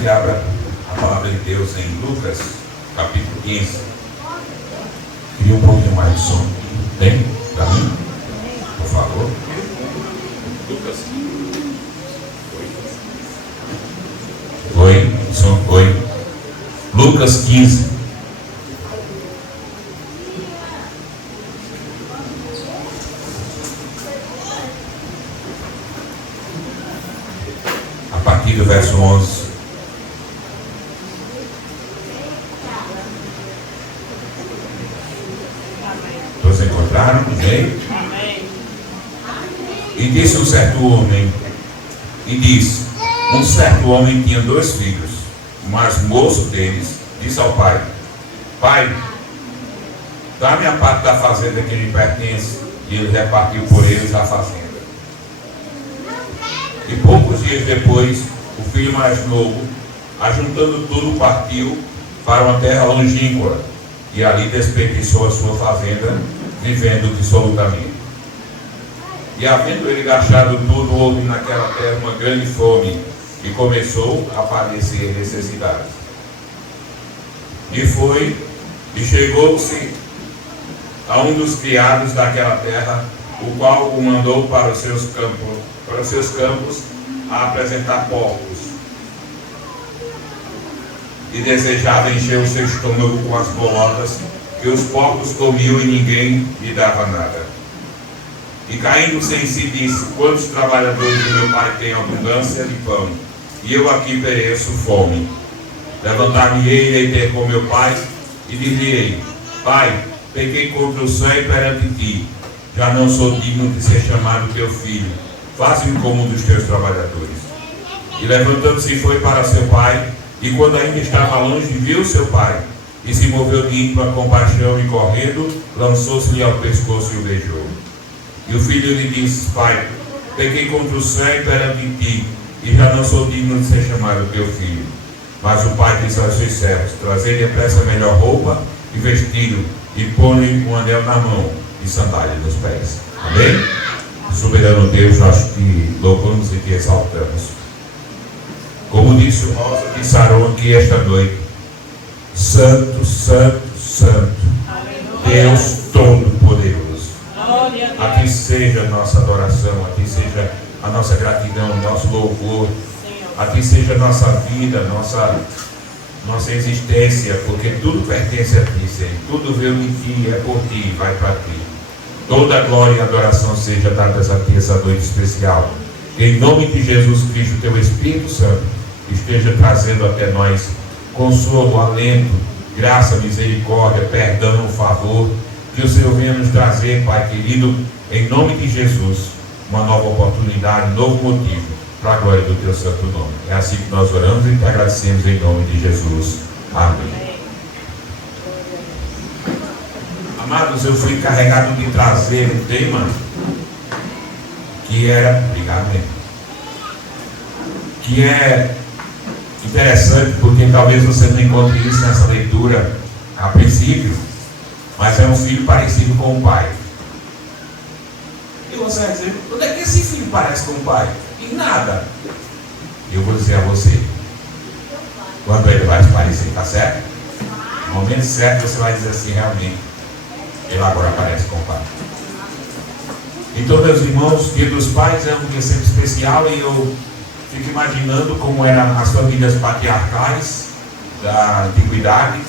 que abra a palavra de Deus em Lucas, capítulo 15. Queria um pouquinho mais de som. Tem? Para mim? Por favor. Lucas 15. Oi, som, oi. Lucas 15. A partir do verso 11. Todos encontraram? Amém? E disse um certo homem, um certo homem tinha 2 filhos, o mais moço deles disse ao pai: Pai, dá-me a parte da fazenda que lhe pertence. E ele repartiu por eles a fazenda. E poucos dias depois, o filho mais novo, ajuntando tudo, partiu para uma terra longínqua, e ali desperdiçou a sua fazenda, vivendo dissolutamente. E havendo ele gastado tudo, houve naquela terra uma grande fome, e começou a padecer necessidade. E chegou-se a um dos criados daquela terra, o qual o mandou para os seus campos a apresentar porcos. E desejava encher o seu estômago com as bolotas que os porcos comiam, e ninguém lhe dava nada. E caindo-se em si disse: Quantos trabalhadores do meu pai têm abundância de pão, e eu aqui pereço fome? Levantar-me-ei e ter com meu pai, e dir-lhe-ei: Pai, pequei contra o céu e perante ti, já não sou digno de ser chamado teu filho, faze-me como um dos teus trabalhadores. E levantando-se foi para seu pai, e quando ainda estava longe, viu seu pai, e se moveu de íntima compaixão, e correndo, lançou-se-lhe ao pescoço e o beijou. E o filho lhe disse: Pai, pequei contra o céu e perante ti, e já não sou digno de ser chamado teu filho. Mas o pai disse aos seus servos: Trazei depressa a melhor roupa e vestido, e põe-lhe um anel na mão e sandália nos pés. Amém? Soberano Deus, nós te louvamos e te exaltamos. Como disse o Rosa de Saron aqui esta noite: Santo, Santo, Santo, Deus Todo-Poderoso. A ti seja a nossa adoração, a ti seja a nossa gratidão, nosso louvor, a ti seja a nossa vida, nossa existência, porque tudo pertence a ti, Senhor. Tudo veio de ti, é por ti, vai para ti. Toda a glória e adoração seja dadas a ti essa noite especial. Em nome de Jesus Cristo, teu Espírito Santo esteja trazendo até nós consolo, alento, graça, misericórdia, perdão, favor. Que o Senhor venha nos trazer, Pai querido, em nome de Jesus, uma nova oportunidade, um novo motivo, para a glória do teu santo nome. É assim que nós oramos e te agradecemos em nome de Jesus. Amém. Amados, eu fui encarregado de trazer um tema que era, obrigado mesmo, que é interessante, porque talvez você não encontre isso nessa leitura a princípio, mas é um filho parecido com o pai. E você vai dizer: onde é que esse filho parece com o pai? Em nada. Eu vou dizer a você quando ele vai se parecer, tá certo? No momento certo você vai dizer assim: realmente ele agora parece com o pai. Então, meus irmãos, Dia dos Pais é um dia sempre especial, e eu fico imaginando como eram as famílias patriarcais da antiguidade.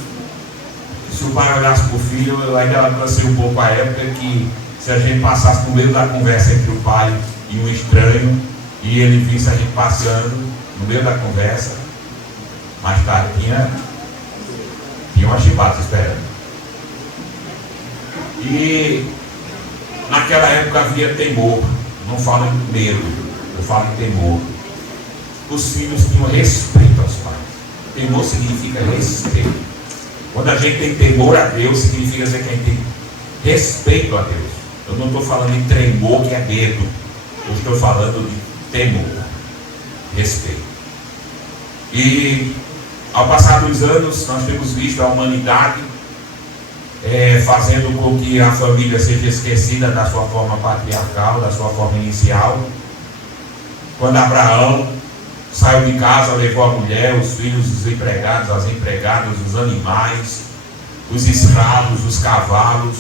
Se o pai olhasse para o filho, eu ainda lancei um pouco a época que, se a gente passasse no meio da conversa entre o pai e um estranho, e ele visse a gente passando no meio da conversa, mais tarde tinha uma chibata esperando. E naquela época havia temor. Não falo em medo, eu falo em temor. Os filhos tinham respeito aos pais. Temor significa respeito. Quando a gente tem temor a Deus, significa dizer que a gente tem respeito a Deus. Eu não estou falando de tremor, que é medo. Eu estou falando de temor, respeito. E ao passar dos anos, nós temos visto a humanidade fazendo com que a família seja esquecida da sua forma patriarcal, da sua forma inicial. Quando Abraão Saiu de casa, levou a mulher, os filhos, os empregados, as empregadas, os animais, os escravos, os cavalos,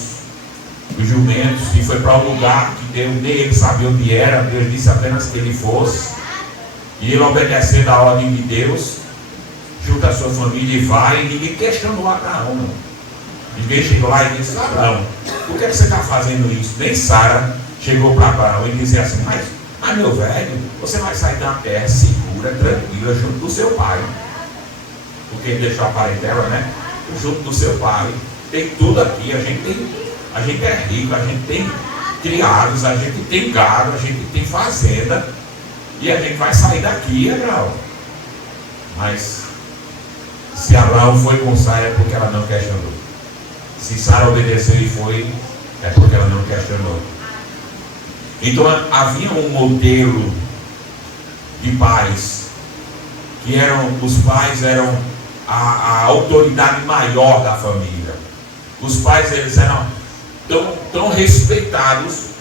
os jumentos, e foi para um lugar que Deus, nem ele sabia onde era. Deus disse apenas que ele fosse, e ele, obedecendo a ordem de Deus, junta a sua família e vai. E ninguém questionou Abraão, não. Ninguém chegou lá e disse: Abraão, por que você está fazendo isso? Nem Sara chegou para Abraão e dizia assim: mas meu velho, você vai sair de uma terra segura, tranquila, junto do seu pai. Porque ele deixou a parentela, né? Junto do seu pai. Tem tudo aqui, a gente é rico, a gente tem criados, a gente tem gado, a gente tem fazenda, e a gente vai sair daqui, Abraão. Mas se Abraão foi com Sara é porque ela não questionou. Se Sara obedeceu e foi, é porque ela não questionou. Então havia um modelo de pais, que os pais eram a autoridade maior da família. Os pais, eles eram tão respeitados,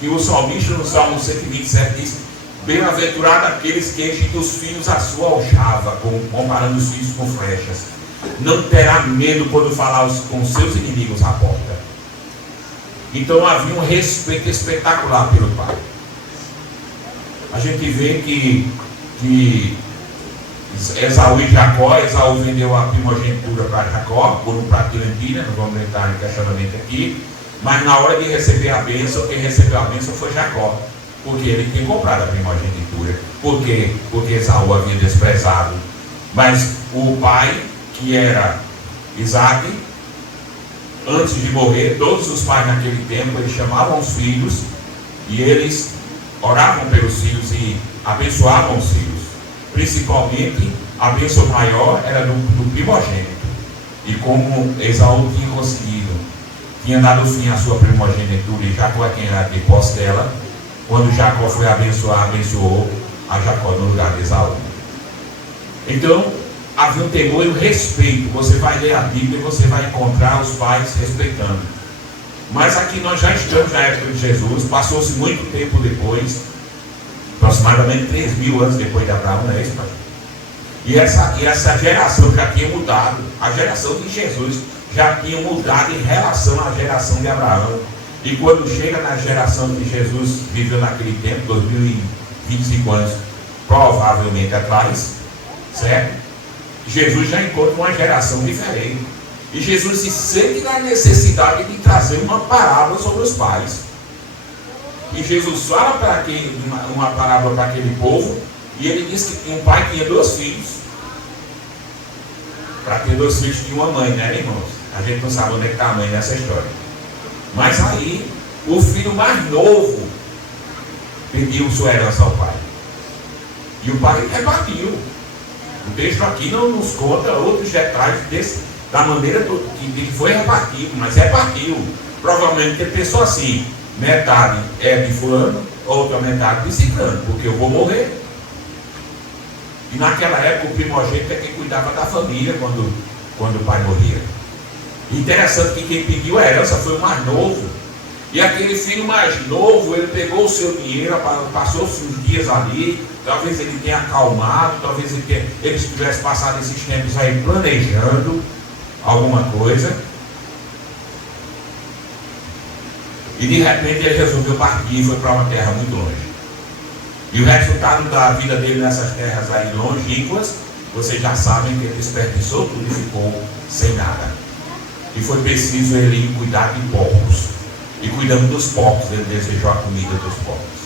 que o salmista no Salmo 127 diz: bem-aventurado aqueles que enchem dos filhos a sua aljava, comparando os filhos com flechas. Não terá medo quando falar com seus inimigos à porta. Então havia um respeito espetacular pelo pai. A gente vê que Esaú e Jacó, Esaú vendeu a primogenitura para Jacó por um prato de lentilha, não vamos entrar em questionamento aqui, mas na hora de receber a bênção, quem recebeu a bênção foi Jacó, porque ele tinha comprado a primogenitura. Por quê? Porque Esaú havia desprezado. Mas o pai, que era Isaac, antes de morrer, todos os pais naquele tempo, eles chamavam os filhos e eles oravam pelos filhos e abençoavam os filhos. Principalmente, a bênção maior era do primogênito. E como Esaú tinha conseguido, tinha dado fim à sua primogenitura, e Jacó é quem era de posse dela, quando Jacó foi abençoar, abençoou a Jacó no lugar de Esaú. Então, havia um temor e um respeito. Você vai ler a Bíblia e você vai encontrar os pais respeitando. Mas aqui nós já estamos na época de Jesus, passou-se muito tempo depois, aproximadamente 3.000 anos depois de Abraão, não é isso, pai? E essa geração já tinha mudado. A geração de Jesus já tinha mudado em relação à geração de Abraão. E quando chega na geração de Jesus, viveu naquele tempo, 2025 anos, provavelmente atrás, certo? Jesus já encontra uma geração diferente. E Jesus se sente na necessidade de trazer uma parábola sobre os pais. E Jesus fala uma parábola para aquele povo, e ele diz que um pai tinha 2 filhos. Para ter 2 filhos tinha uma mãe, né, irmãos? A gente não sabe onde é que está a mãe nessa história. Mas aí, o filho mais novo pediu sua herança ao pai. E o pai repartiu. O texto aqui não nos conta outros detalhes da maneira que foi repartido, mas repartiu. Provavelmente ele pensou assim: metade é de fulano, outra metade de ciclano, porque eu vou morrer. E naquela época o primogênito é quem cuidava da família quando o pai morria. Interessante que quem pediu a herança foi o mais novo. E aquele filho mais novo, ele pegou o seu dinheiro, passou os dias ali, talvez ele tenha acalmado, talvez ele tivesse passado esses tempos aí planejando alguma coisa. E de repente ele resolveu partir e foi para uma terra muito longe. E o resultado da vida dele nessas terras aí longínquas, vocês já sabem que ele desperdiçou tudo e ficou sem nada. E foi preciso ele ir cuidar de porcos. E cuidando dos porcos, ele desejou a comida dos porcos.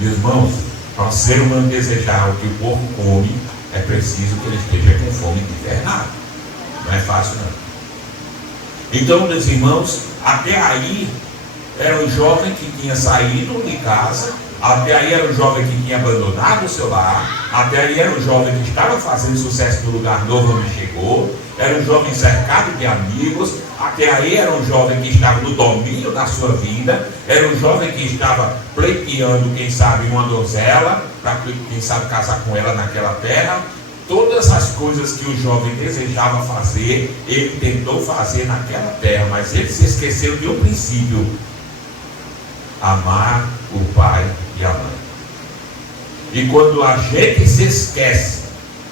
Meus irmãos, para o ser humano desejar o que o porco come, é preciso que ele esteja com fome de verdade. Não é fácil, não. Então, meus irmãos, até aí era um jovem que tinha saído de casa, até aí era um jovem que tinha abandonado o seu lar, até aí era um jovem que estava fazendo sucesso no lugar novo onde chegou, era um jovem cercado de amigos, até aí era um jovem que estava no domínio da sua vida, era um jovem que estava pleiteando, quem sabe, uma donzela, para quem sabe casar com ela naquela terra. Todas as coisas que o jovem desejava fazer, ele tentou fazer naquela terra, mas ele se esqueceu de um princípio: amar o pai e a mãe. E quando a gente se esquece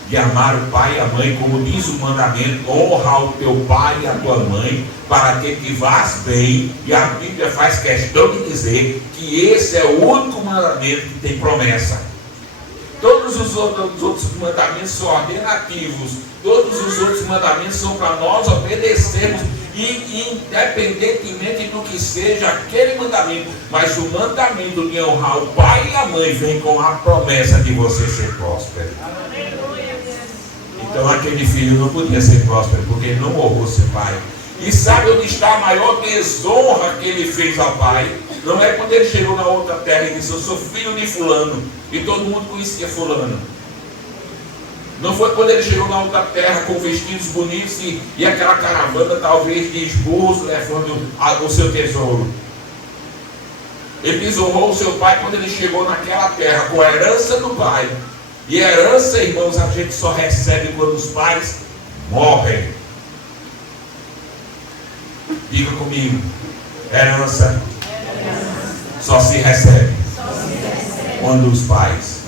de amar o pai e a mãe, como diz o mandamento, honra o teu pai e a tua mãe, para que te vás bem, e a Bíblia faz questão de dizer que esse é o único mandamento que tem promessa. Todos os outros mandamentos são ordenativos, todos os outros mandamentos são para nós obedecermos, independentemente do que seja aquele mandamento. Mas o mandamento de honrar o pai e a mãe vem com a promessa de você ser próspero. Então aquele filho não podia ser próspero, porque ele não honrou seu pai. E sabe onde está a maior desonra que ele fez ao pai? Não é quando ele chegou na outra terra e disse: eu sou filho de fulano, e todo mundo conhecia fulano. Não foi quando ele chegou na outra terra com vestidos bonitos e aquela caravana talvez de esposos levando o seu tesouro. Ele desonrou o seu pai quando ele chegou naquela terra com a herança do pai. E herança, irmãos, a gente só recebe quando os pais morrem. Diga comigo: herança só se recebe quando os pais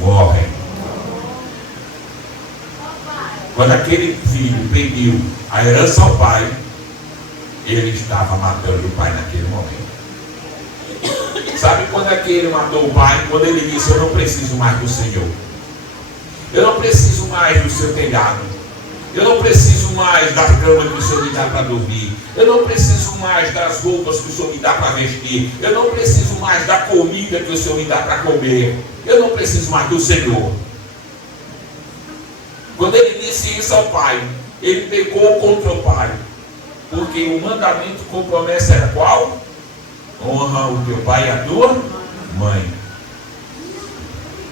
morrem. Quando aquele filho pediu a herança ao pai, ele estava matando o pai naquele momento. Sabe quando aquele matou o pai? Quando ele disse: eu não preciso mais do Senhor, eu não preciso mais do seu telhado, eu não preciso mais da cama que o Senhor me dá para dormir, eu não preciso mais das roupas que o Senhor me dá para vestir, eu não preciso mais da comida que o Senhor me dá para comer, eu não preciso mais do Senhor. Quando ele disse isso ao pai, ele pecou contra o pai, porque o mandamento com promessa era qual? Honra o teu pai e a tua mãe.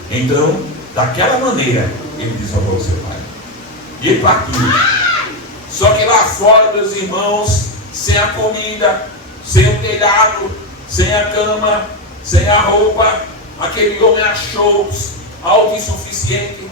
Então, daquela maneira, ele desonrou seu pai. E ele partiu. Só que lá fora, meus irmãos, sem a comida, sem o telhado, sem a cama, sem a roupa, aquele homem achou-se autossuficiente,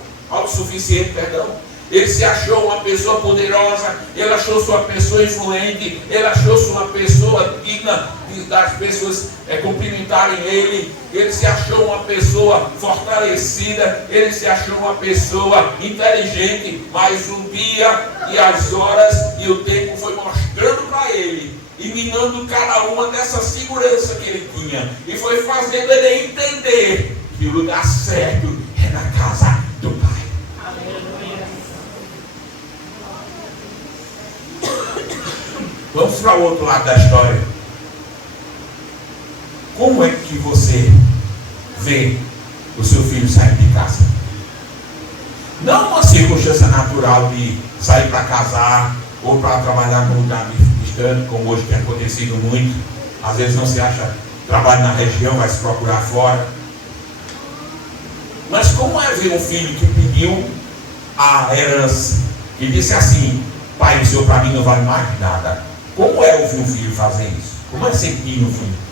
ele se achou uma pessoa poderosa, ele achou-se uma pessoa influente, ele achou-se uma pessoa digna das pessoas cumprimentarem ele se achou uma pessoa fortalecida, ele se achou uma pessoa inteligente, mas o dia e as horas e o tempo foi mostrando para ele e minando cada uma dessa segurança que ele tinha, e foi fazendo ele entender que o lugar certo é na casa do Pai. Vamos para o outro lado da história. Como é que você vê o seu filho sair de casa? Não uma circunstância natural de sair para casar ou para trabalhar num lugar distante, como hoje tem acontecido muito. Às vezes não se acha trabalho na região, vai se procurar fora. Mas como é ver um filho que pediu a herança e disse assim: pai, o senhor para mim não vale mais nada? Como é ouvir um filho fazer isso? Como é sentir um filho?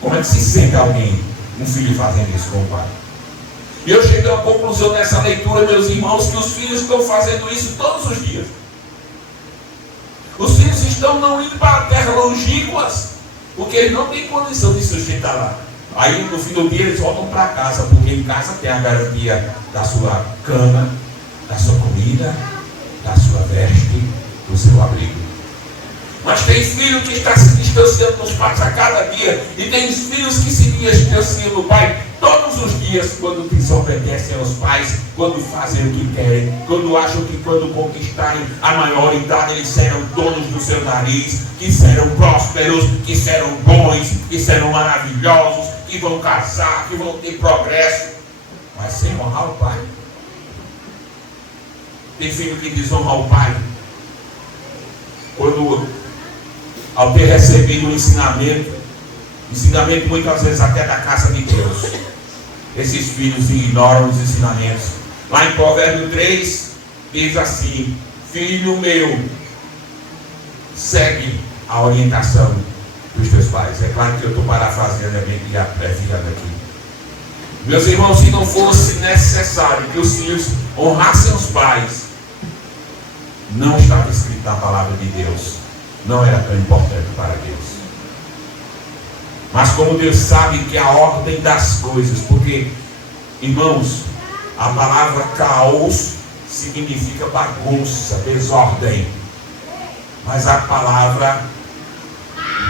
Como é que se sente alguém, um filho fazendo isso com o pai? E eu cheguei a uma conclusão nessa leitura, meus irmãos, que os filhos estão fazendo isso todos os dias. Os filhos estão não indo para terras longínquas, porque eles não têm condição de sustentar lá. Aí no fim do dia eles voltam para casa, porque em casa tem a garantia da sua cama, da sua comida, da sua veste, do seu abrigo. Mas tem filhos que estão se distanciando dos pais a cada dia, e tem filhos que se distanciam do pai todos os dias, quando desobedecem aos pais, quando fazem o que querem, quando acham que quando conquistarem a maioridade eles serão donos do seu nariz, que serão prósperos, que serão bons, que serão maravilhosos, que vão casar, que vão ter progresso, mas sem honrar o pai. Tem filho que desonra o pai quando, ao ter recebido o ensinamento muitas vezes até da casa de Deus, esses filhos ignoram os ensinamentos. Lá em Provérbio 3 diz assim: filho meu, segue a orientação dos teus pais. É claro que eu estou parafraseando e abreviando aqui. Meus irmãos, se não fosse necessário que os filhos honrassem os pais, não estava escrito na palavra de Deus, não era tão importante para Deus. Mas como Deus sabe que a ordem das coisas, porque Irmãos, a palavra caos significa bagunça, desordem. Mas a palavra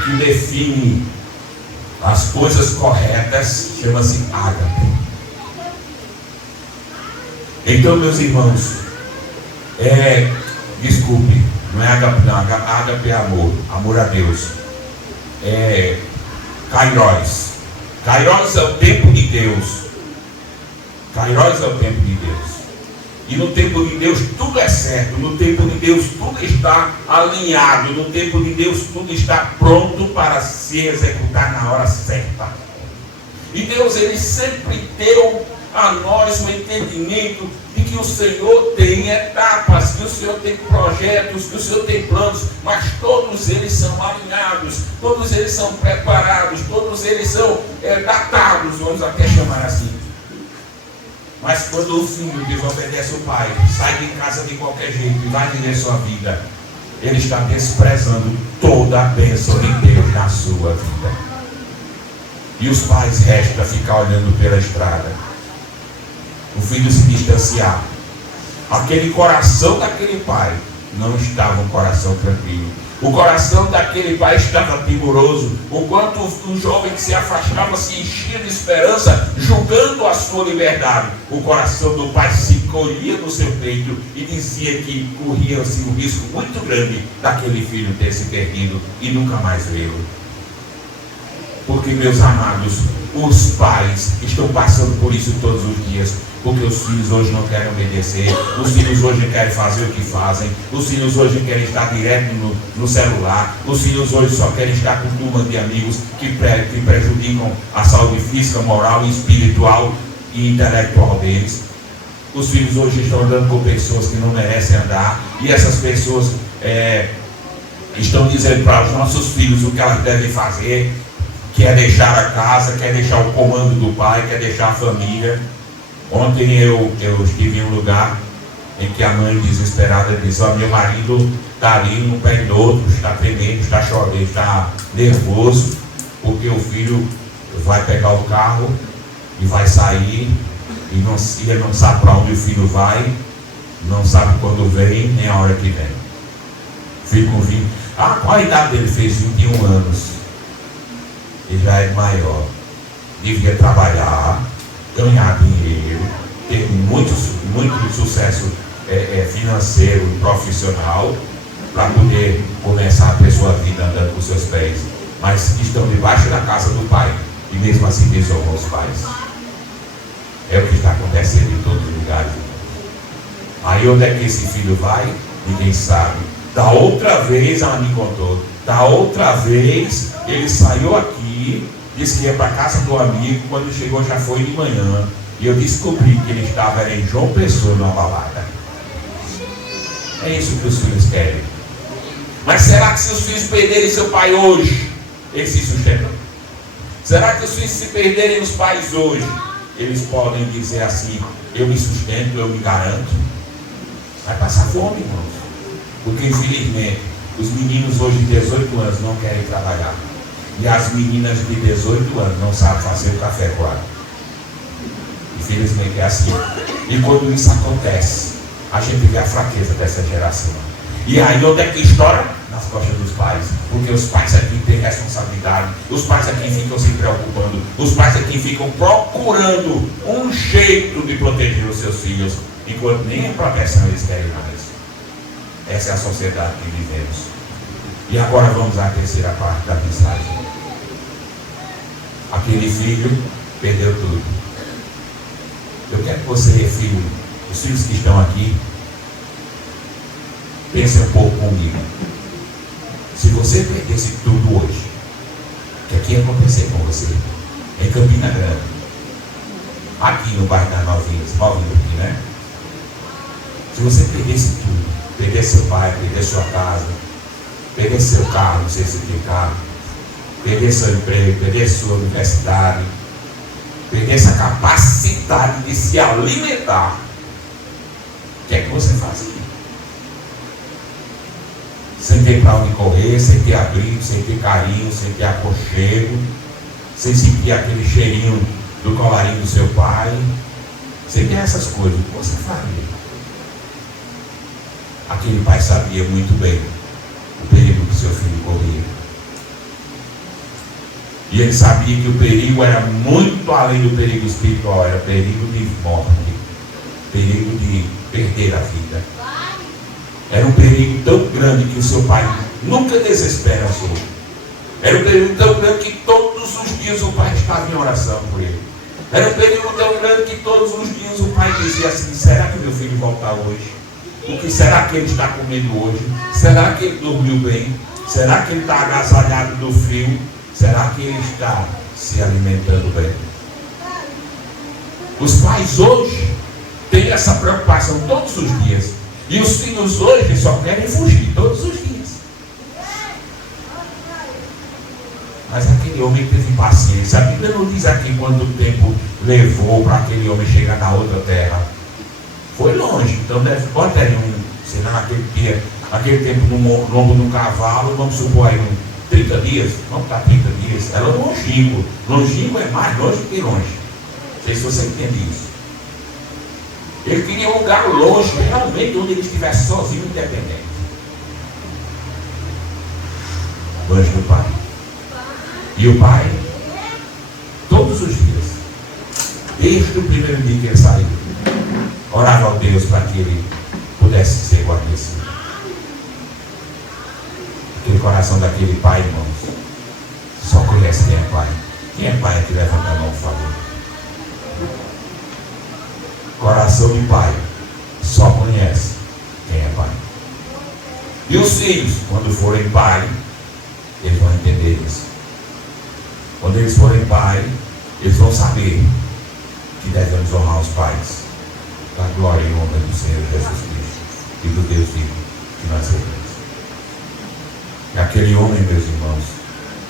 que define as coisas corretas chama-se ágape. Então, meus irmãos, desculpe, não é ágape não, ágape é amor a Deus. Kairos. Kairos é o tempo de Deus. Kairos é o tempo de Deus. E no tempo de Deus tudo é certo. No tempo de Deus tudo está alinhado. No tempo de Deus tudo está pronto para se executar na hora certa. E Deus, Ele sempre deu a nós o entendimento de que o Senhor tem etapas, que o Senhor tem projetos, que o Senhor tem planos, mas todos eles são alinhados, todos eles são preparados, todos eles são datados, vamos até chamar assim. Mas quando o filho desobedece o pai, sai de casa de qualquer jeito e vai viver sua vida, ele está desprezando toda a bênção de Deus na sua vida. E os pais restam ficar olhando pela estrada. O filho se distanciar. Aquele coração daquele pai não estava um coração tranquilo. O coração daquele pai estava timoroso. O quanto o jovem que se afastava se enchia de esperança, julgando a sua liberdade. O coração do pai se colhia no seu peito e dizia que corria-se um risco muito grande daquele filho ter se perdido e nunca mais vê-lo. Porque, meus amados, os pais estão passando por isso todos os dias. Porque os filhos hoje não querem obedecer, os filhos hoje querem fazer o que fazem, os filhos hoje querem estar direto no celular, os filhos hoje só querem estar com turma de amigos que prejudicam a saúde física, moral, espiritual e intelectual deles. Os filhos hoje estão andando com pessoas que não merecem andar, e essas pessoas estão dizendo para os nossos filhos o que elas devem fazer, quer deixar a casa, quer deixar o comando do pai, quer deixar a família. Ontem eu estive em um lugar em que a mãe desesperada disse: ó, meu marido está ali no pé do outro, está tremendo, está chorando, está nervoso, porque o filho vai pegar o carro e vai sair, e ele não sabe para onde o filho vai, não sabe quando vem, nem a hora que vem. Filho com 20. Qual a idade dele? Fez 21 anos. Ele já é maior. Devia trabalhar, ganhar dinheiro, ter muito sucesso financeiro e profissional para poder começar a ter sua vida andando com seus pés. Mas estão debaixo da casa do pai e mesmo assim desonram os pais. É o que está acontecendo em todos os lugares. Aí onde é que esse filho vai? Ninguém sabe. Da outra vez, ela me contou, da outra vez ele saiu aqui, disse que ia para a casa do amigo, quando chegou já foi de manhã, e eu descobri que ele estava em João Pessoa, numa balada. É isso que os filhos querem. Mas será que se os filhos perderem seu pai hoje, eles se sustentam? Será que os filhos se perderem os pais hoje, eles podem dizer assim: eu me sustento, eu me garanto? Vai passar fome, irmãos. Porque infelizmente os meninos hoje de 18 anos não querem trabalhar. E as meninas de 18 anos não sabem fazer o café coado. Infelizmente é assim. E quando isso acontece, a gente vê a fraqueza dessa geração. E aí onde é que estoura? Nas costas dos pais. Porque os pais aqui têm responsabilidade. Os pais aqui ficam se preocupando. Os pais aqui ficam procurando um jeito de proteger os seus filhos, enquanto nem a proteção eles querem mais. Essa é a sociedade que vivemos. E agora vamos à terceira parte da mensagem. Aquele filho perdeu tudo. Eu quero que você, filho, os filhos que estão aqui, pense um pouco comigo. Se você perdesse tudo hoje, o que aqui ia acontecer com você? Em Campina Grande, aqui no bairro das Novinhas, aqui, né? Se você perdesse tudo, perdesse seu pai, perdesse sua casa, perdesse seu carro, não sei se tem carro, perdesse seu emprego, perdesse sua universidade, perdesse a capacidade de se alimentar, o que é que você fazia? Sem ter para onde correr, sem ter abrigo, sem ter carinho, sem ter aconchego, sem sentir aquele cheirinho do colarinho do seu pai, Você quer essas coisas, o que você faria? Aquele pai sabia muito bem o perigo que seu filho corria. E ele sabia que o perigo era muito além do perigo espiritual, era perigo de morte, perigo de perder a vida. Era um perigo tão grande que o seu pai nunca desespera sobre. Era um perigo tão grande que todos os dias o pai estava em oração por ele. Era um perigo tão grande que todos os dias o pai dizia assim: será que meu filho volta hoje? O que será que ele está comendo hoje? Será que ele dormiu bem? Será que ele está agasalhado do frio? Será que ele está se alimentando bem? Os pais hoje têm essa preocupação todos os dias. E os filhos hoje só querem fugir todos os dias. Mas aquele homem teve paciência. A Bíblia não diz aqui quanto tempo levou para aquele homem chegar na outra terra. Foi longe. Então pode ter sei lá, naquele tempo no lombo do cavalo, vamos supor aí 30 dias, vamos estar 30 dias. Era longínquo. Longínquo é mais longe do que longe. Não sei se você entende isso. Ele queria um lugar longe, realmente, onde ele estivesse sozinho, independente. O anjo do pai. E o pai, todos os dias, desde o primeiro dia que ele saiu, orava ao Deus para que ele pudesse ser guarnecido. Aquele coração daquele pai, irmãos, só conhece quem é pai. Quem é pai aqui? Levanta a mão, por favor. Coração de pai só conhece quem é pai. E os filhos, quando forem pai, eles vão entender isso. Quando eles forem pai, eles vão saber que devemos honrar os pais, da glória e honra do Senhor Jesus Cristo e do Deus vivo que nós servimos. E aquele homem, meus irmãos,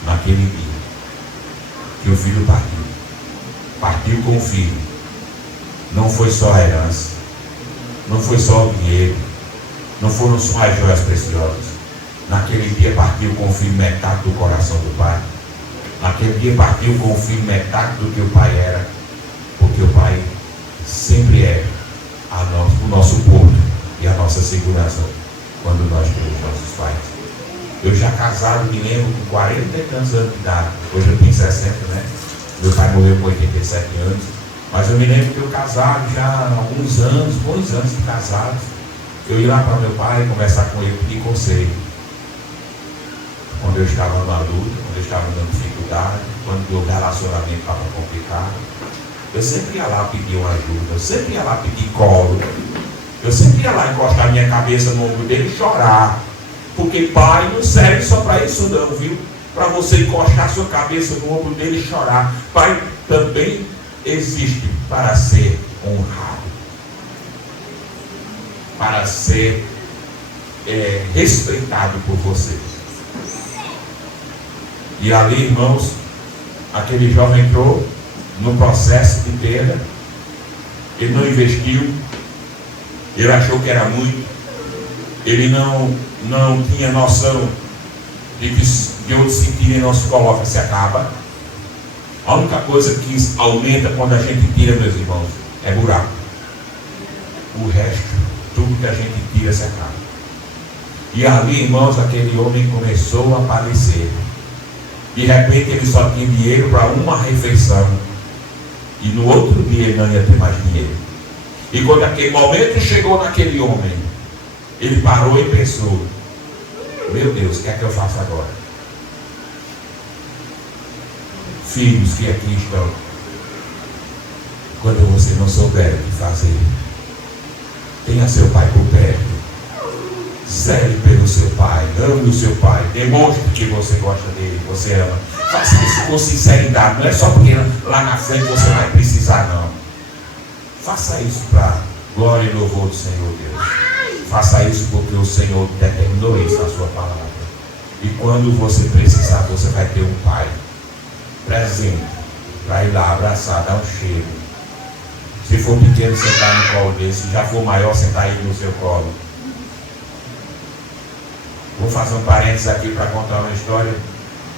naquele dia que o filho partiu com o filho. Não foi só a herança, não foi só o dinheiro, não foram só as joias preciosas. Naquele dia partiu com o filho metade do coração do pai. Naquele dia partiu com o filho metade do que o pai era, porque o pai sempre é o nosso porto e a nossa segurança quando nós temos nossos pais. Eu já casado, me lembro, com 40 e tantos anos de idade. Hoje eu tenho 60, né? Meu pai morreu com 87 anos. Mas eu me lembro que eu casado já há alguns anos, bons anos de casado. Eu ia lá para meu pai conversar com ele, pedir conselho. Quando eu estava no adulto, quando eu estava dando dificuldade, quando o relacionamento estava complicado, eu sempre ia lá pedir uma ajuda, eu sempre ia lá pedir colo, eu sempre ia lá encostar minha cabeça no ombro dele e chorar. Porque pai não serve só para isso não, viu? Para você encostar sua cabeça no ombro dele e chorar. Pai também existe para ser honrado, para ser respeitado por você. E ali, irmãos, aquele jovem entrou no processo de perda. Ele não investiu, ele achou que era muito, ele não tinha noção de que outro sentido não se coloca, se acaba. A única coisa que aumenta quando a gente tira, meus irmãos, é buraco. O resto, tudo que a gente tira, se acaba. E ali, irmãos, aquele homem começou a padecer. De repente ele só tinha dinheiro para uma refeição. E no outro dia ele não ia ter mais dinheiro. E quando aquele momento chegou naquele homem, ele parou e pensou: meu Deus, o que é que eu faço agora? Filhos que aqui estão, quando você não souber o que fazer, tenha seu pai por perto, zele pelo seu pai, ame o seu pai, demonstre que você gosta dele, que você ama. Faça isso com sinceridade, não é só porque lá na frente você vai precisar, não. Faça isso para glória e louvor do Senhor Deus. Faça isso porque o Senhor determinou isso na sua palavra. E quando você precisar, você vai ter um pai presente para ir lá abraçar, dar um cheiro. Se for pequeno, sentar no colo dele. Se já for maior, sentar ele no seu colo. Vou fazer um parênteses aqui para contar uma história.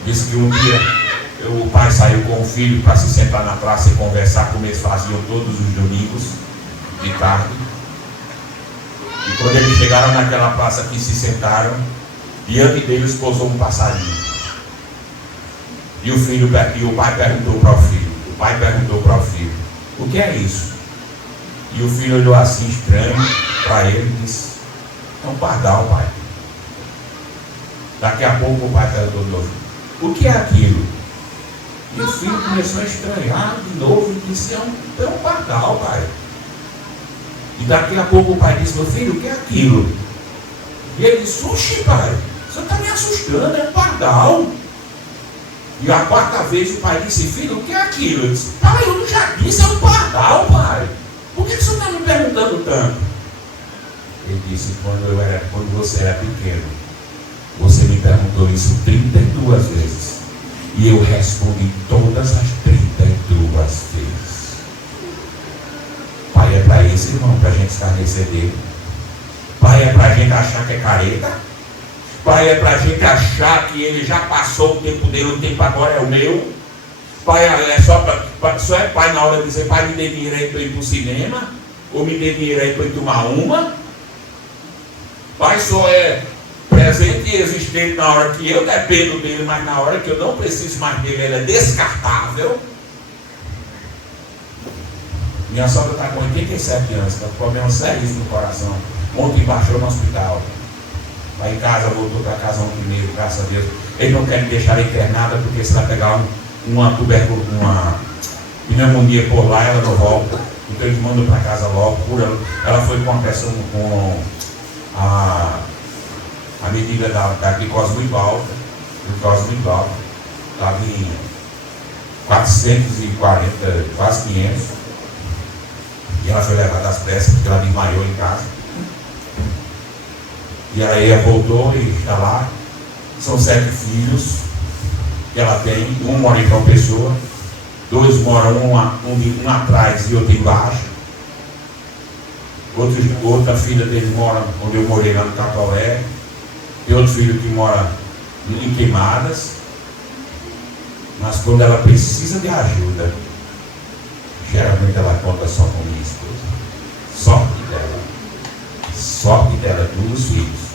Disse que um dia o pai saiu com o filho para se sentar na praça e conversar, como eles faziam todos os domingos, de tarde. E quando eles chegaram naquela praça que se sentaram, diante deles pousou um passarinho. E o pai perguntou para o filho, o que é isso? E o filho olhou assim estranho para ele e disse, é um pardal, pai. Daqui a pouco o pai perguntou de novo, o que é aquilo? E o filho começou a estranhar de novo e disse, é um pardal, pai. E daqui a pouco o pai disse, meu filho, o que é aquilo? E ele disse, oxi, pai, você está me assustando, é um pardal. E a quarta vez o pai disse, filho, o que é aquilo? Ele disse, pai, eu já disse, é um pardal, pai. Por que você está me perguntando tanto? Ele disse, quando você era pequeno, você me perguntou isso 32 vezes. E eu respondi todas as 32 vezes. Pai é para isso, irmão, para a gente escarnecer dele. Pai é para a gente achar que é careta. Pai é para a gente achar que ele já passou o tempo dele, o tempo agora é o meu. Pai é só é pai na hora de dizer, pai, me dê dinheiro aí para eu ir para o cinema, ou me dê dinheiro aí para eu tomar uma. Pai só é presente e existente na hora que eu dependo dele, mas na hora que eu não preciso mais dele, ele é descartável. Minha sogra está com 87 anos, está com problema sério no coração. Ontem baixou no hospital. Vai em casa, voltou para casa ontem mesmo, graças a Deus. Ele não quer me deixar internada, porque se ela pegar uma pneumonia por lá, ela não volta. Então eles mandam para casa logo, cura. Ela foi com a pressão, com a medida da glicose muito alta. Estava em 440, quase 500. E ela foi levada às pressas, porque ela desmaiou em casa. E ela voltou e está lá. São 7 filhos que ela tem. Um mora em João Pessoa, 2 moram um atrás e outro embaixo. Outra filha dele mora onde eu morei, lá no Tatuapé. Tem outro filho que mora em Queimadas. Mas quando ela precisa de ajuda, geralmente ela conta só com minha esposa. Sorte dela, 2 filhos.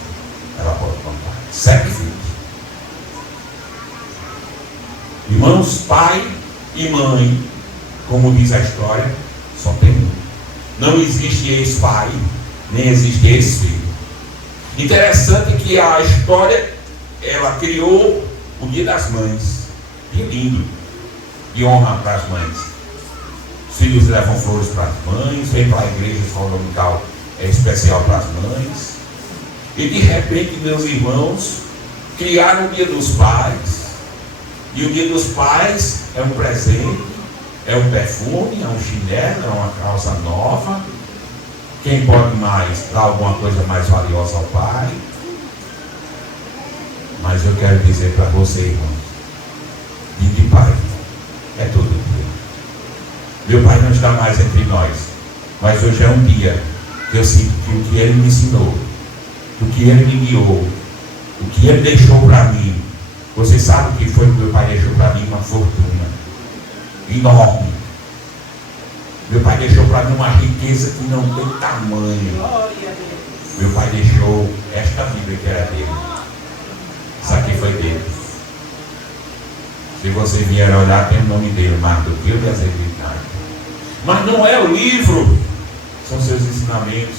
Ela pode contar. 7 filhos. Irmãos, pai e mãe, como diz a história, só tem um. Não existe ex-pai, nem existe ex-filho. Interessante que a história, ela criou o Dia das Mães. Que lindo. De honra para as mães. Os filhos levam flores para as mães, vem para a igreja escola dominical, é especial para as mães. E de repente, meus irmãos, criaram o Dia dos Pais. E o Dia dos Pais é um presente, é um perfume, é um chinelo, é uma calça nova. Quem pode mais dar alguma coisa mais valiosa ao pai? Mas eu quero dizer para você, irmãos, Dia de Pai é todo dia. Meu pai não está mais entre nós, mas hoje é um dia que eu sinto que o que ele me ensinou, o que ele me guiou, o que ele deixou para mim. Você sabe o que foi que meu pai deixou para mim? Uma fortuna enorme. Meu pai deixou para mim uma riqueza que não tem tamanho. Meu pai deixou esta Bíblia que era dele. Isso aqui foi dele. Se você vier olhar, tem o nome dele, Marco Deus e Azevedo. Mas não é o livro, são seus ensinamentos.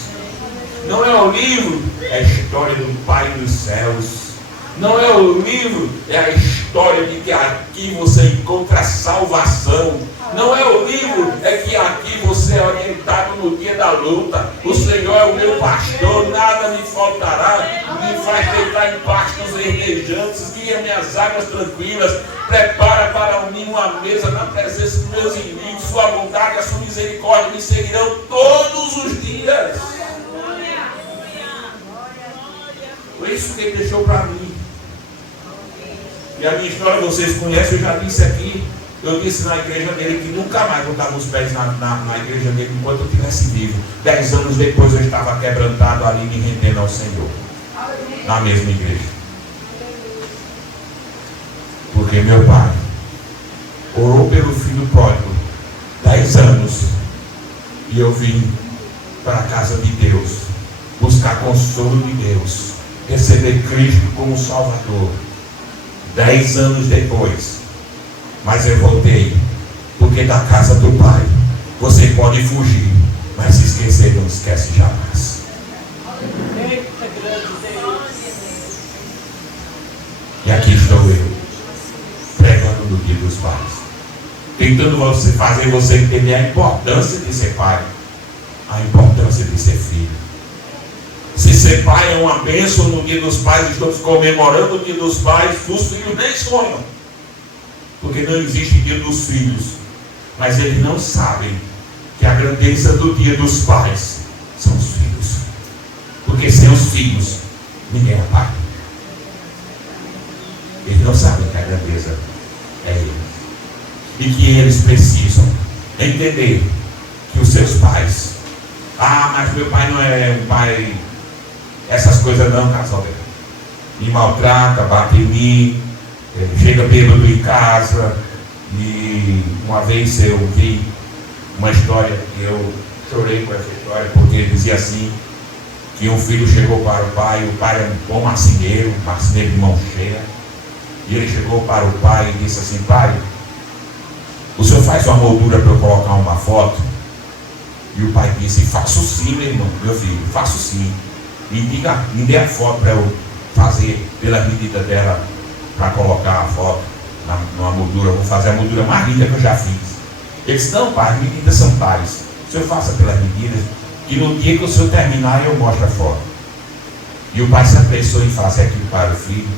Não é o livro, é a história do Pai dos céus. Não é o livro, é a história de que aqui você encontra salvação. Não é o livro, é que aqui você é orientado no dia da luta. O Senhor é o meu pastor, nada me faltará. Me faz deitar em pastos verdejantes, guia minhas águas tranquilas. Prepara para mim uma mesa na presença dos meus inimigos. Sua bondade e a sua misericórdia me seguirão todos os dias. Foi isso que ele deixou para mim. E a minha história vocês conhecem, eu já disse aqui. Eu disse na igreja dele que nunca mais botava os pés na igreja dele enquanto eu estivesse vivo. 10 anos depois eu estava quebrantado ali, me rendendo ao Senhor. Na mesma igreja. Porque meu pai orou pelo filho pródigo 10 anos, e eu vim para a casa de Deus, buscar consolo de Deus, receber Cristo como Salvador. 10 anos depois, mas eu voltei, porque da casa do Pai você pode fugir, mas se esquecer, não esquece jamais. E aqui estou eu, pregando no Dia dos Pais, tentando fazer você entender a importância de ser pai, a importância de ser filho. Se ser pai é uma bênção no Dia dos Pais, estamos comemorando o Dia dos Pais, os filhos nem sonham, porque não existe Dia dos Filhos, mas eles não sabem que a grandeza do Dia dos Pais são os filhos, porque sem os filhos ninguém é pai. Eles não sabem que a grandeza é eles, e que eles precisam entender que os seus pais, mas meu pai não é um pai, essas coisas não, casal, me maltrata, bate em mim, chega bêbado em casa. E uma vez eu vi uma história, e eu chorei com essa história, porque dizia assim, que um filho chegou para o pai era um bom marceneiro de mão cheia, e ele chegou para o pai e disse assim: pai, o senhor faz uma moldura para eu colocar uma foto? E o pai disse: faço sim, meu filho, faço sim, me dê a foto para eu fazer pela medida dela, para colocar a foto numa moldura. Eu vou fazer a moldura mais linda que eu já fiz. Ele disse: não, pai, as medidas são pares, o senhor faça pelas medidas, e no dia que o senhor terminar eu mostro a foto. E o pai se apressou em fazer aquilo para o filho,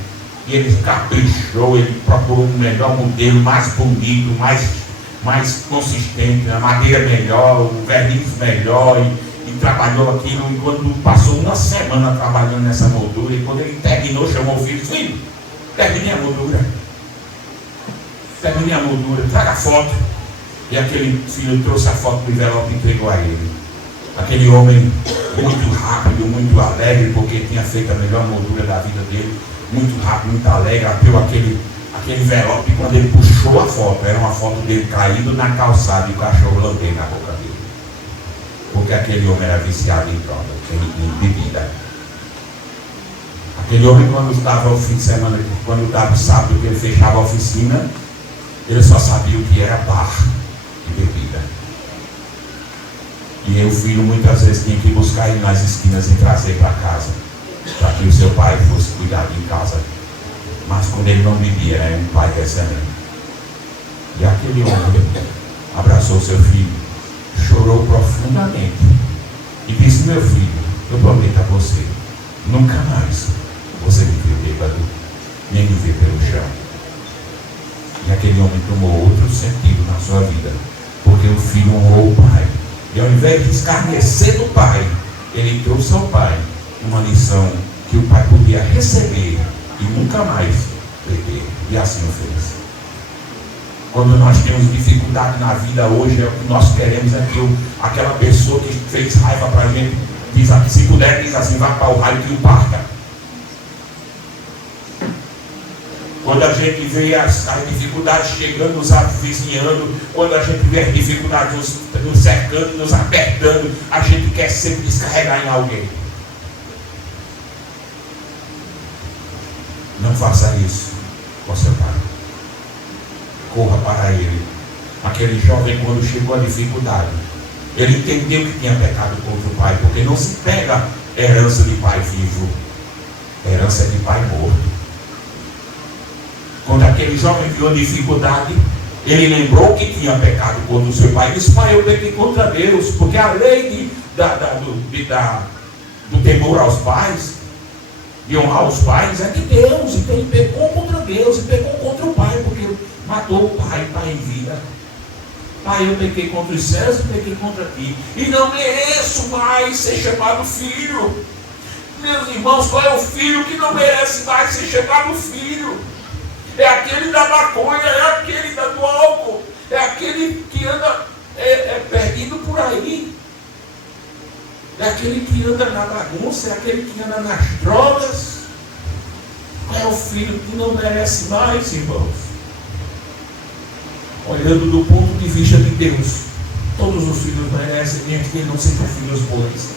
e ele caprichou, ele procurou um melhor modelo, mais bonito, mais consistente, a madeira melhor, o verniz melhor, e trabalhou aquilo. E quando passou uma semana trabalhando nessa moldura, e quando ele terminou, chamou o filho: filho, termine a moldura, traga a foto. E aquele filho trouxe a foto do envelope e entregou a ele. Aquele homem, muito rápido, muito alegre, porque tinha feito a melhor moldura da vida dele, muito rápido, muito alegre, abriu aquele envelope, e quando ele puxou a foto, era uma foto dele caído na calçada, e o cachorro lambeu na boca dele, porque aquele homem era viciado em droga, em bebida. Aquele homem, quando estava o fim de semana, quando estava o sábado que ele fechava a oficina, ele só sabia o que era bar e bebida. E o filho muitas vezes tinha que buscar ele nas esquinas e trazer para casa, para que o seu pai fosse cuidado em casa. Mas quando ele não bebia, era um pai excelente. E aquele homem abraçou seu filho, chorou profundamente e disse: meu filho, eu prometo a você, nunca mais você me vê bêbado, nem me vê pelo chão. E aquele homem tomou outro sentido na sua vida, porque o filho honrou o pai, e ao invés de escarnecer do pai, ele trouxe ao pai uma lição que o pai podia receber e nunca mais perder. E assim o fez. Quando nós temos dificuldade na vida hoje, é o que nós queremos, é que aquela pessoa que fez raiva para a gente, se puder, diz assim: vá para o raio que o parta. Quando a gente vê as dificuldades chegando, nos avizinhando, quando a gente vê as dificuldades nos cercando, nos apertando, a gente quer sempre descarregar em alguém. Não faça isso com seu pai. Corra para ele. Aquele jovem, quando chegou a dificuldade, ele entendeu que tinha pecado contra o pai, porque não se pega herança de pai vivo, herança de pai morto. Quando aquele jovem viu a dificuldade, ele lembrou que tinha pecado contra o seu pai e disse: pai, eu pequei contra Deus, porque a lei do temor aos pais, de honrar os pais, é de Deus. Então ele pecou contra Deus e pecou contra o pai, porque matou o pai em vida. Pai, eu pequei contra os céus e pequei contra ti, e não mereço mais ser chamado filho. Meus irmãos, qual é o filho que não merece mais ser chamado filho? É aquele da maconha, é aquele do álcool, é aquele que anda perdido por aí, é aquele que anda na bagunça, é aquele que anda nas drogas. É o filho que não merece mais, irmãos. olhando do ponto de vista de Deus, todos os filhos merecem, mesmo que não sejam filhos bons.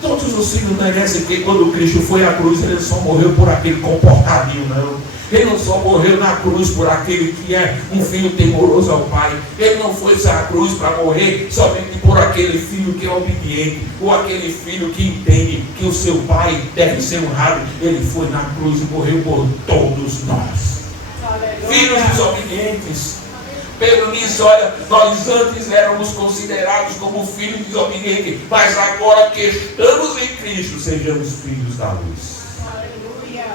Todos os filhos merecem, porque quando Cristo foi à cruz, ele só morreu por aquele comportadinho, não. Ele não só morreu na cruz por aquele que é um filho temoroso ao Pai. Ele não foi à cruz para morrer somente por aquele filho que é obediente, ou aquele filho que entende que o seu pai deve ser honrado. Ele foi na cruz e morreu por todos nós. Filhos desobedientes. Pedro disse, olha, nós antes éramos considerados como filhos desobedientes, mas agora que estamos em Cristo, sejamos filhos da luz. Aleluia.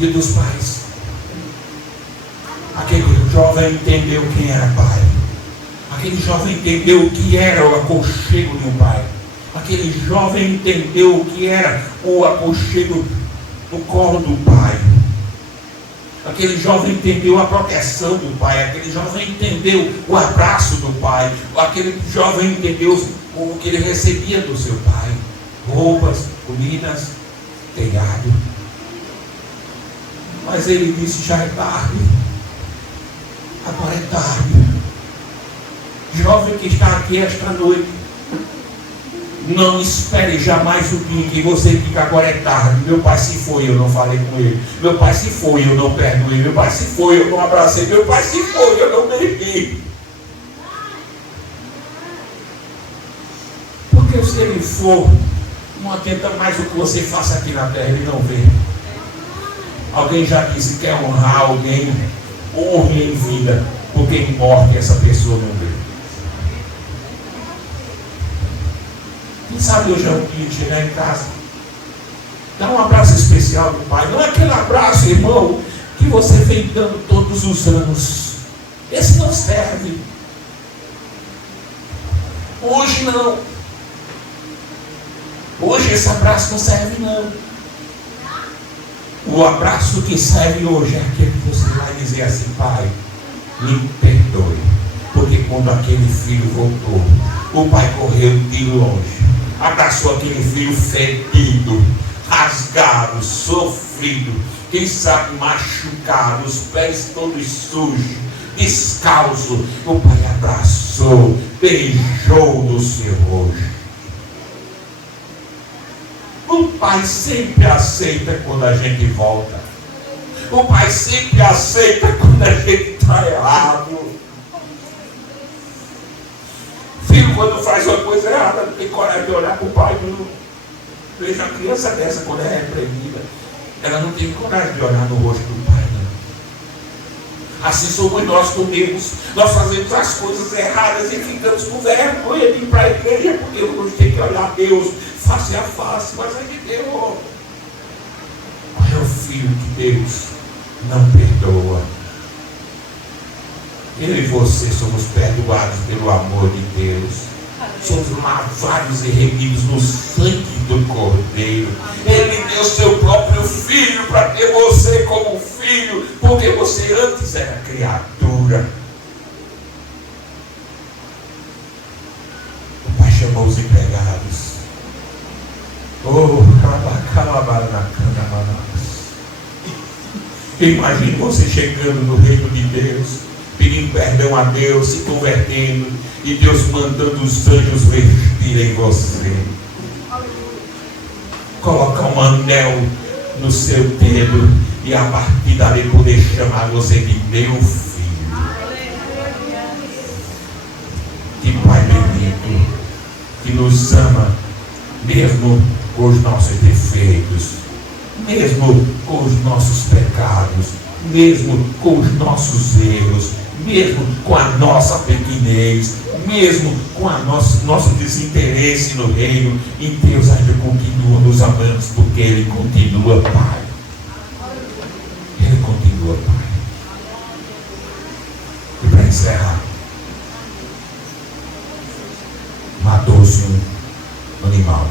E dos pais. Aquele jovem entendeu quem era pai. Aquele jovem entendeu o que era o aconchego de um pai. Aquele jovem entendeu o que era o aconchego no colo do pai. Aquele jovem entendeu a proteção do pai. Aquele jovem entendeu o abraço do pai. Aquele jovem entendeu o que ele recebia do seu pai. Roupas, comidas, telhado. Mas ele disse, já é tarde. Agora é tarde. Jovem que está aqui esta noite, não espere jamais o dia que você diga, agora é tarde. Meu pai se foi, eu não falei com ele. Meu pai se foi, eu não perdoei. Meu pai se foi, eu não abracei. Meu pai se foi, eu não beijei. Porque se ele for, não adianta mais o que você faça aqui na terra, ele não vê. Alguém já disse que quer honrar alguém, honre em vida, porque em morte essa pessoa não vê. Quem sabe hoje é um dia de chegar em casa, dá um abraço especial do pai. Não é aquele abraço, irmão, que você vem dando todos os anos. Esse não serve. Hoje não. Hoje esse abraço não serve não. O abraço que serve hoje é aquele que você vai dizer assim, pai, me perdoe. Porque quando aquele filho voltou, o pai correu de longe, abraçou aquele filho fedido, rasgado, sofrido, quem sabe machucado, os pés todos sujos, descalço. O pai abraçou, beijou no seu rosto. O pai sempre aceita quando a gente volta. O pai sempre aceita quando a gente está errado. Filho, quando faz uma coisa errada, não tem coragem de olhar para o pai. Não. Veja uma criança dessa, quando é repreendida, ela não tem coragem de olhar no rosto do pai. Não. Assim somos nós com Deus. Nós fazemos as coisas erradas e ficamos com vergonha de ir para a igreja, porque eu não tenho que olhar a Deus face a face. Mas é de Deus. Qual é o filho que Deus não perdoa? Eu e você somos perdoados pelo amor de Deus. Somos lavados e remidos no sangue do Cordeiro. Ele deu seu próprio filho para ter você como filho, porque você antes era criatura. O pai chamou os empregados. Imagine você chegando no reino de Deus, pedindo perdão a Deus, se convertendo, e Deus mandando os anjos vestirem você, colocar um anel no seu dedo, e a partir dali poder chamar você de meu filho. Que Pai bendito, que nos ama, mesmo com os nossos defeitos, mesmo com os nossos pecados, mesmo com os nossos erros, mesmo com a nossa pequenez, mesmo com a nosso desinteresse no reino, e Deus ainda continua nos amando, porque Ele continua Pai. Ele continua Pai. E para encerrar, matou-se um animal.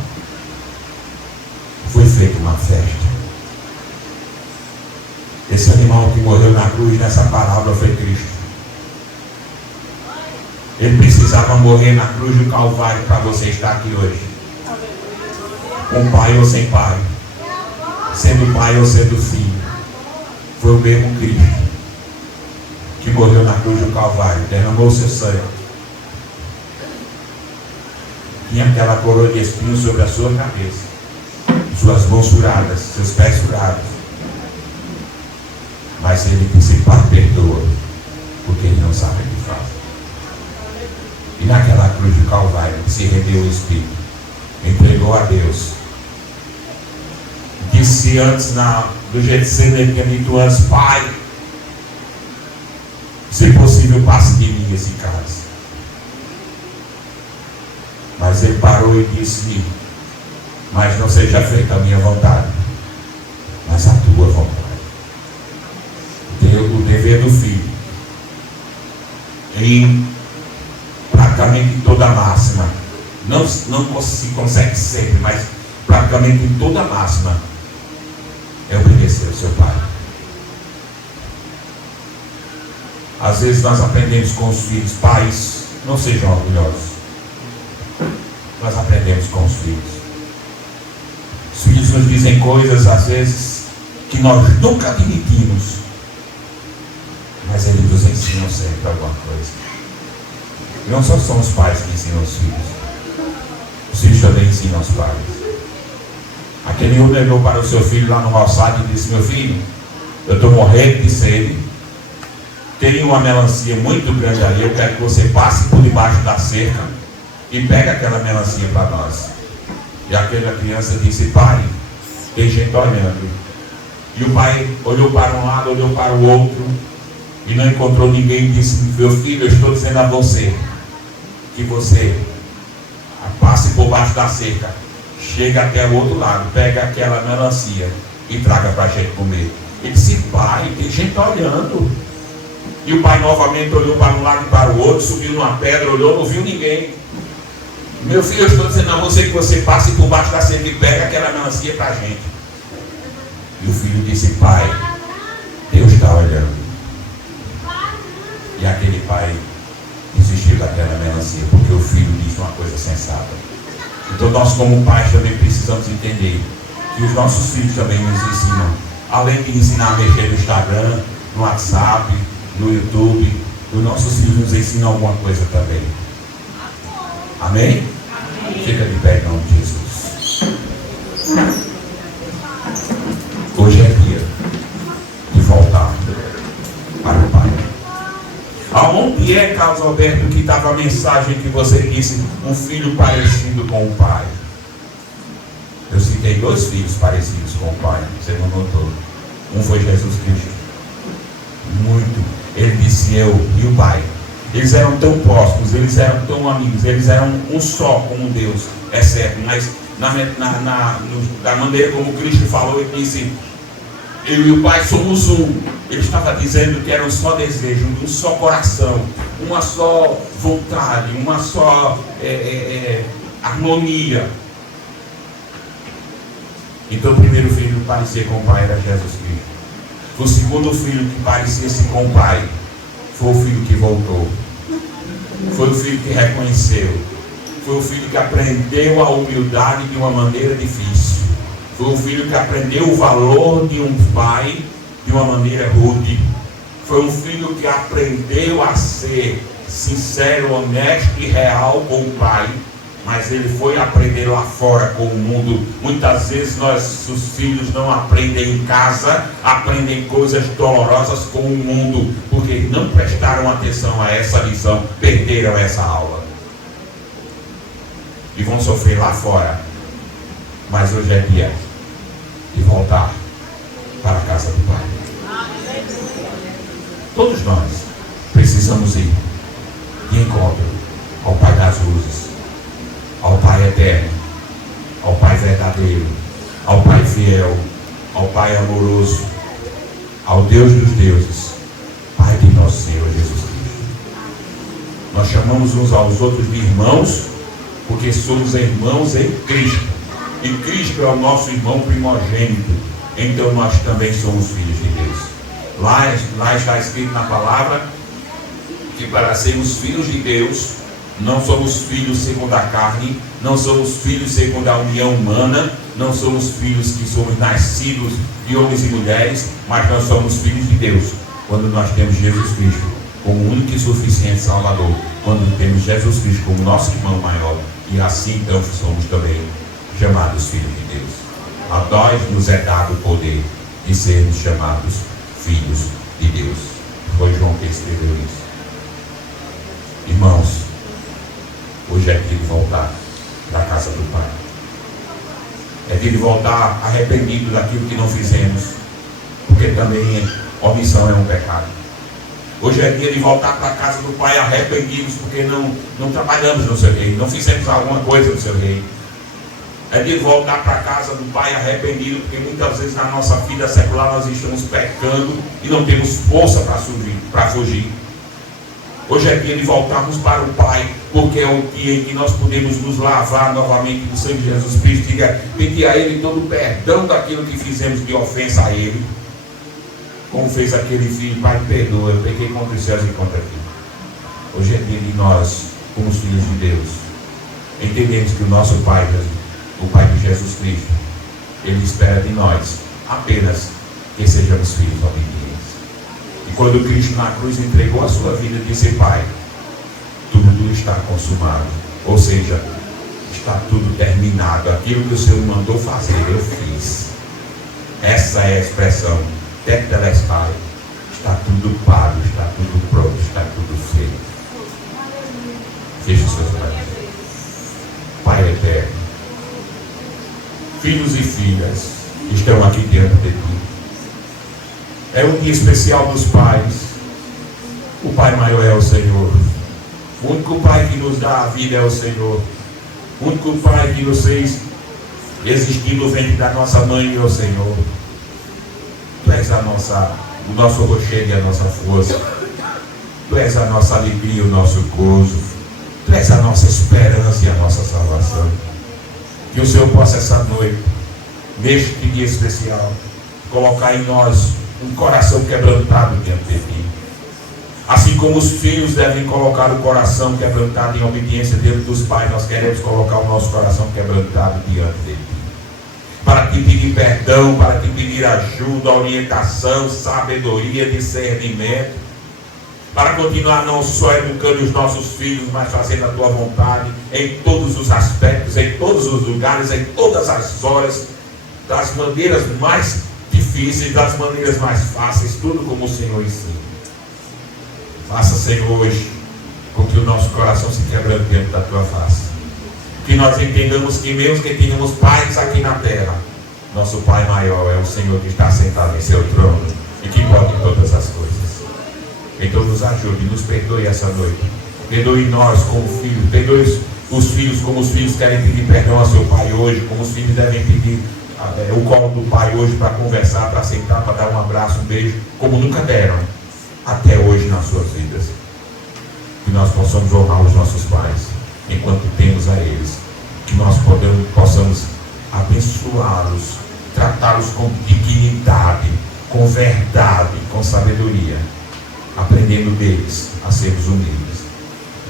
Foi feita uma festa. Esse animal que morreu na cruz, nessa parábola, foi Cristo. Ele precisava morrer na cruz do Calvário para você estar aqui hoje. Com pai ou sem pai, sendo pai ou sendo filho, foi o mesmo Cristo que morreu na cruz do Calvário, derramou seu sangue, tinha aquela coroa de espinhos sobre a sua cabeça, suas mãos furadas, seus pés furados, mas ele disse: Pai, perdoa, porque ele não sabe o que faz. E naquela cruz do Calvário se rendeu o Espírito, entregou a Deus, disse antes do Getsemane, que dito antes: Pai, se possível, passe de mim esse cálice. Mas ele parou e disse: mas não seja feita a minha vontade, mas a tua vontade. O dever do filho, em praticamente toda a máxima, não se consegue sempre, mas praticamente em toda a máxima, é obedecer ao seu pai. Às vezes nós aprendemos com os filhos: pais, não sejam orgulhosos. Nós aprendemos com os filhos. Os filhos nos dizem coisas, às vezes, que nós nunca admitimos, mas eles nos ensinam sempre alguma coisa. E não só são os pais que ensinam os filhos, os filhos também ensinam os pais. Aquele homem olhou para o seu filho lá no roçado e disse: meu filho, eu estou morrendo de sede, tem uma melancia muito grande ali, eu quero que você passe por debaixo da cerca e pegue aquela melancia para nós. E aquela criança disse: pai, tem gente olhando. E o pai olhou para um lado, olhou para o outro e não encontrou ninguém, e disse: meu filho, eu estou dizendo a você que você passe por baixo da cerca, chega até o outro lado, pega aquela melancia e traga para a gente comer. Ele disse: pai, tem gente olhando. E o pai novamente olhou para um lado e para o outro, subiu numa pedra, olhou, não viu ninguém. Meu filho, eu estou dizendo a você que você passe por baixo da cerca e pega aquela melancia para a gente. E o filho disse: pai, Deus está olhando. E aquele pai desistiu daquela melancia, porque o filho disse uma coisa sensata. Então nós, como pais, também precisamos entender que os nossos filhos também nos ensinam. Além de ensinar a mexer no Instagram, no WhatsApp, no YouTube, os nossos filhos nos ensinam alguma coisa também. Amém? Amém. Fica de pé em nome de Jesus. Hoje é dia de voltar para o Pai. Aonde é, Carlos Alberto, que estava a mensagem que você disse: um filho parecido com o pai? Eu citei 2 filhos parecidos com o pai, você não notou? Um foi Jesus Cristo. Muito. Ele disse: eu e o pai. Eles eram tão próximos, eles eram tão amigos, eles eram um só como Deus, é certo. Mas da maneira como Cristo falou, ele disse: eu e o pai somos um. Ele estava dizendo que era um só desejo, um só coração, uma só vontade, uma só harmonia. Então o primeiro filho que parecia com o pai era Jesus Cristo. O segundo filho que parecia-se com o pai foi o filho que voltou. Foi o filho que reconheceu. Foi o filho que aprendeu a humildade de uma maneira difícil. Foi o filho que aprendeu o valor de um pai de uma maneira rude. Foi um filho que aprendeu a ser sincero, honesto e real com o pai. Mas ele foi aprender lá fora com o mundo. Muitas vezes nossos filhos não aprendem em casa, aprendem coisas dolorosas com o mundo, porque não prestaram atenção a essa lição, perderam essa aula. E vão sofrer lá fora. Mas hoje é dia de voltar para a casa do Pai. Todos nós precisamos ir de encontro ao Pai das luzes, ao Pai eterno, ao Pai verdadeiro, ao Pai fiel, ao Pai amoroso, ao Deus dos deuses, Pai de nosso Senhor Jesus Cristo. Nós chamamos uns aos outros de irmãos, porque somos irmãos em Cristo, e Cristo é o nosso irmão primogênito, então nós também somos filhos de Deus. Lá está escrito na palavra que para sermos filhos de Deus, não somos filhos segundo a carne, não somos filhos segundo a união humana, não somos filhos que somos nascidos de homens e mulheres, mas nós somos filhos de Deus quando nós temos Jesus Cristo como único e suficiente Salvador, quando temos Jesus Cristo como nosso irmão maior, e assim então somos também chamados filhos de Deus. A nós nos é dado o poder de sermos chamados filhos de Deus. Foi João que escreveu isso. Irmãos, hoje é dia de voltar para a casa do Pai. É dia de voltar arrependido daquilo que não fizemos, porque também omissão é um pecado. Hoje é dia de voltar para a casa do Pai arrependidos, porque não trabalhamos no seu reino, não fizemos alguma coisa no seu reino. É dia de voltar para a casa do Pai arrependido, porque muitas vezes na nossa vida secular nós estamos pecando e não temos força para fugir. Hoje é dia de voltarmos para o Pai, porque é o dia em que nós podemos nos lavar novamente no sangue de Jesus Cristo e pedir a Ele todo o perdão daquilo que fizemos de ofensa a Ele. Como fez aquele filho: Pai, perdoa, eu pequei contra os céus e contra ti. Hoje é dia de nós, como os filhos de Deus, entendemos que o nosso Pai, o Pai de Jesus Cristo, Ele espera de nós apenas que sejamos filhos obedientes. E quando Cristo na cruz entregou a sua vida, disse: Pai, tudo está consumado. Ou seja, está tudo terminado. Aquilo que o Senhor mandou fazer, eu fiz. Essa é a expressão tetelestai. Está tudo pago, está tudo pronto, está tudo feito. Feche os seus olhos. Pai eterno, filhos e filhas estão aqui diante de ti. É um dia especial dos pais. O Pai maior é o Senhor. O único Pai que nos dá a vida é o Senhor. O único Pai que nos fez existir no ventre da nossa mãe é o Senhor. Tu és o nosso rochedo e a nossa força. Tu és a nossa alegria e o nosso gozo. Tu és a nossa esperança e a nossa salvação. Que o Senhor possa essa noite, neste dia especial, colocar em nós um coração quebrantado diante de ti. Assim como os filhos devem colocar o coração quebrantado em obediência diante dos pais, nós queremos colocar o nosso coração quebrantado diante de ti. Para te pedir perdão, para te pedir ajuda, orientação, sabedoria, discernimento. Para continuar não só educando os nossos filhos, mas fazendo a tua vontade em todos os aspectos, em todos os lugares, em todas as horas, das maneiras mais difíceis, das maneiras mais fáceis, tudo como o Senhor ensina. Faça, Senhor, hoje com que o nosso coração se quebrante diante da tua face. Que nós entendamos que mesmo que tenhamos pais aqui na terra, nosso Pai maior é o Senhor que está sentado em seu trono e que pode todas as coisas. Então nos ajude, nos perdoe essa noite. Perdoe nós como filhos, perdoe os filhos como os filhos querem pedir perdão ao seu pai hoje, como os filhos devem pedir o colo do pai hoje para conversar, para sentar, para dar um abraço, um beijo, como nunca deram até hoje nas suas vidas. Que nós possamos honrar os nossos pais enquanto temos a eles. Que nós possamos abençoá-los, tratá-los com dignidade, com verdade, com sabedoria, aprendendo deles a sermos humildes,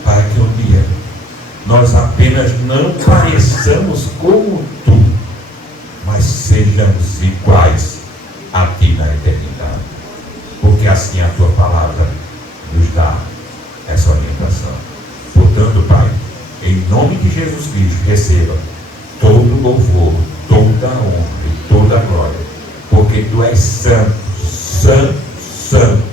para que um dia nós apenas não pareçamos como tu, mas sejamos iguais a ti na eternidade, porque assim a tua palavra nos dá essa orientação. Portanto, Pai, em nome de Jesus Cristo, receba todo o louvor, toda a honra e toda a glória, porque tu és santo, santo, santo